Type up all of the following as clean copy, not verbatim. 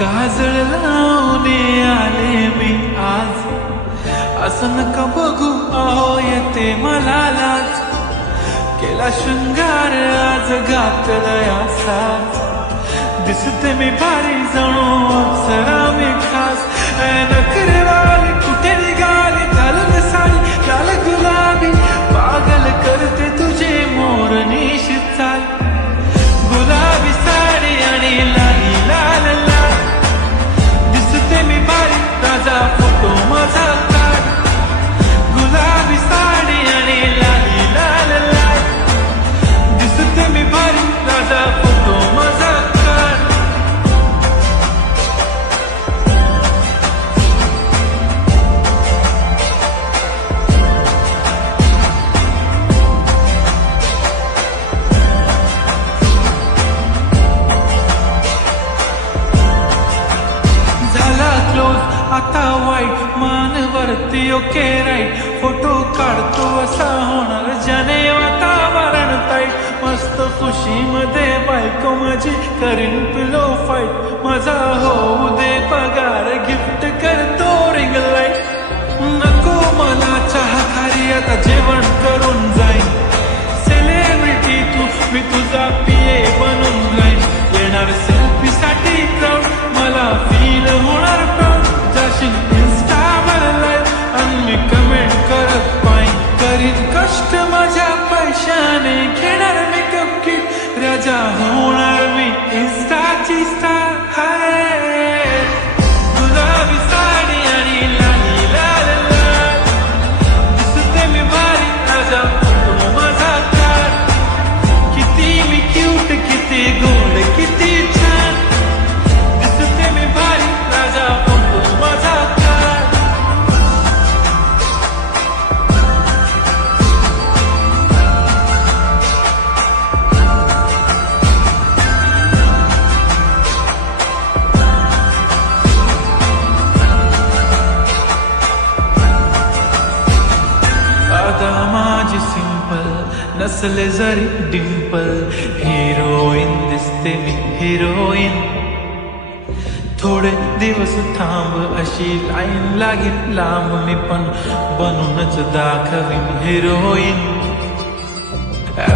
काजळ लावणे आले मी आज, असं नका बघू अहो येते मला लाज. केला शृंगार आज घातलाय असाच, दिसते मी भारी जणू अप्सरा मी खास. नखरेवाली कुठे निघाली घालून साडी लाल गुलाबी, पागल करते तुझे मोर निशित चाल. गुलाबी साडी आणि लाली लाल लाल, दिसते मी भारी राजा फोटो माझा काढ. गुलाबी साडी आणि लाली लाल लाल, दिसते मी भारी राजा फोटो माझा काढ. आता वाईट मानवरती ओके राईट, फोटो काढतो असा होणार ज्याने वातावरण ताईट. मस्त खुशीमध्ये बायको माझी करीन पिलो फाईट, माझा होऊ दे पगार गिफ्ट करतो रिंग लाईट. नको मला चहा खारी आता जेवण करून जाईन, सेलिब्रिटी तू मी तुझा पिये बनून जाईन. येणार सेल्फी साठी क्राऊड मला फील होणार प्राऊड. इंस्टावर लाईव्ह आणि मी कमेंट करत पाईन, करीन कष्ट माझ्या पैशाने, घेणार मेकअप किट राजा होणार मी इंस्टाची स्टार. हाय गुलाबी साडी आणि लाली लाल लाल, दिसते मी भारी राजा फोटो माझा काढ. किती मी क्यूट किती गोड किती छान, दिसते मी भारी राजा फोटो माझा काढ. आता माझी सिंपल नसले जरी डिंपल, हिरोईन दिसते मी हिरोईन. थोडे दिवस थांब अशी लाईन लागेल लांब, मी पण बनूनच दाखवीन हिरोईन.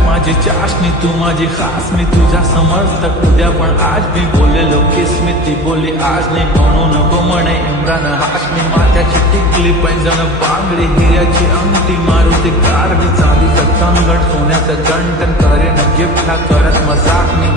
माझी चाशनी तू माझी खास, मी तुझ्या समर्थक उद्या पण आज. मी बोललेलो किस्मी ती बोली आज नाही, म्हणू नको म्हणे इम्रान हाशमी. माथ्याची टिकली पैंजण बांगडी, हिऱ्याची अंगठी, मारुती कार, चांदीचं कंगण, सोन्याचं गंटन, करेन गिफ्ट हा करत मजाक मी.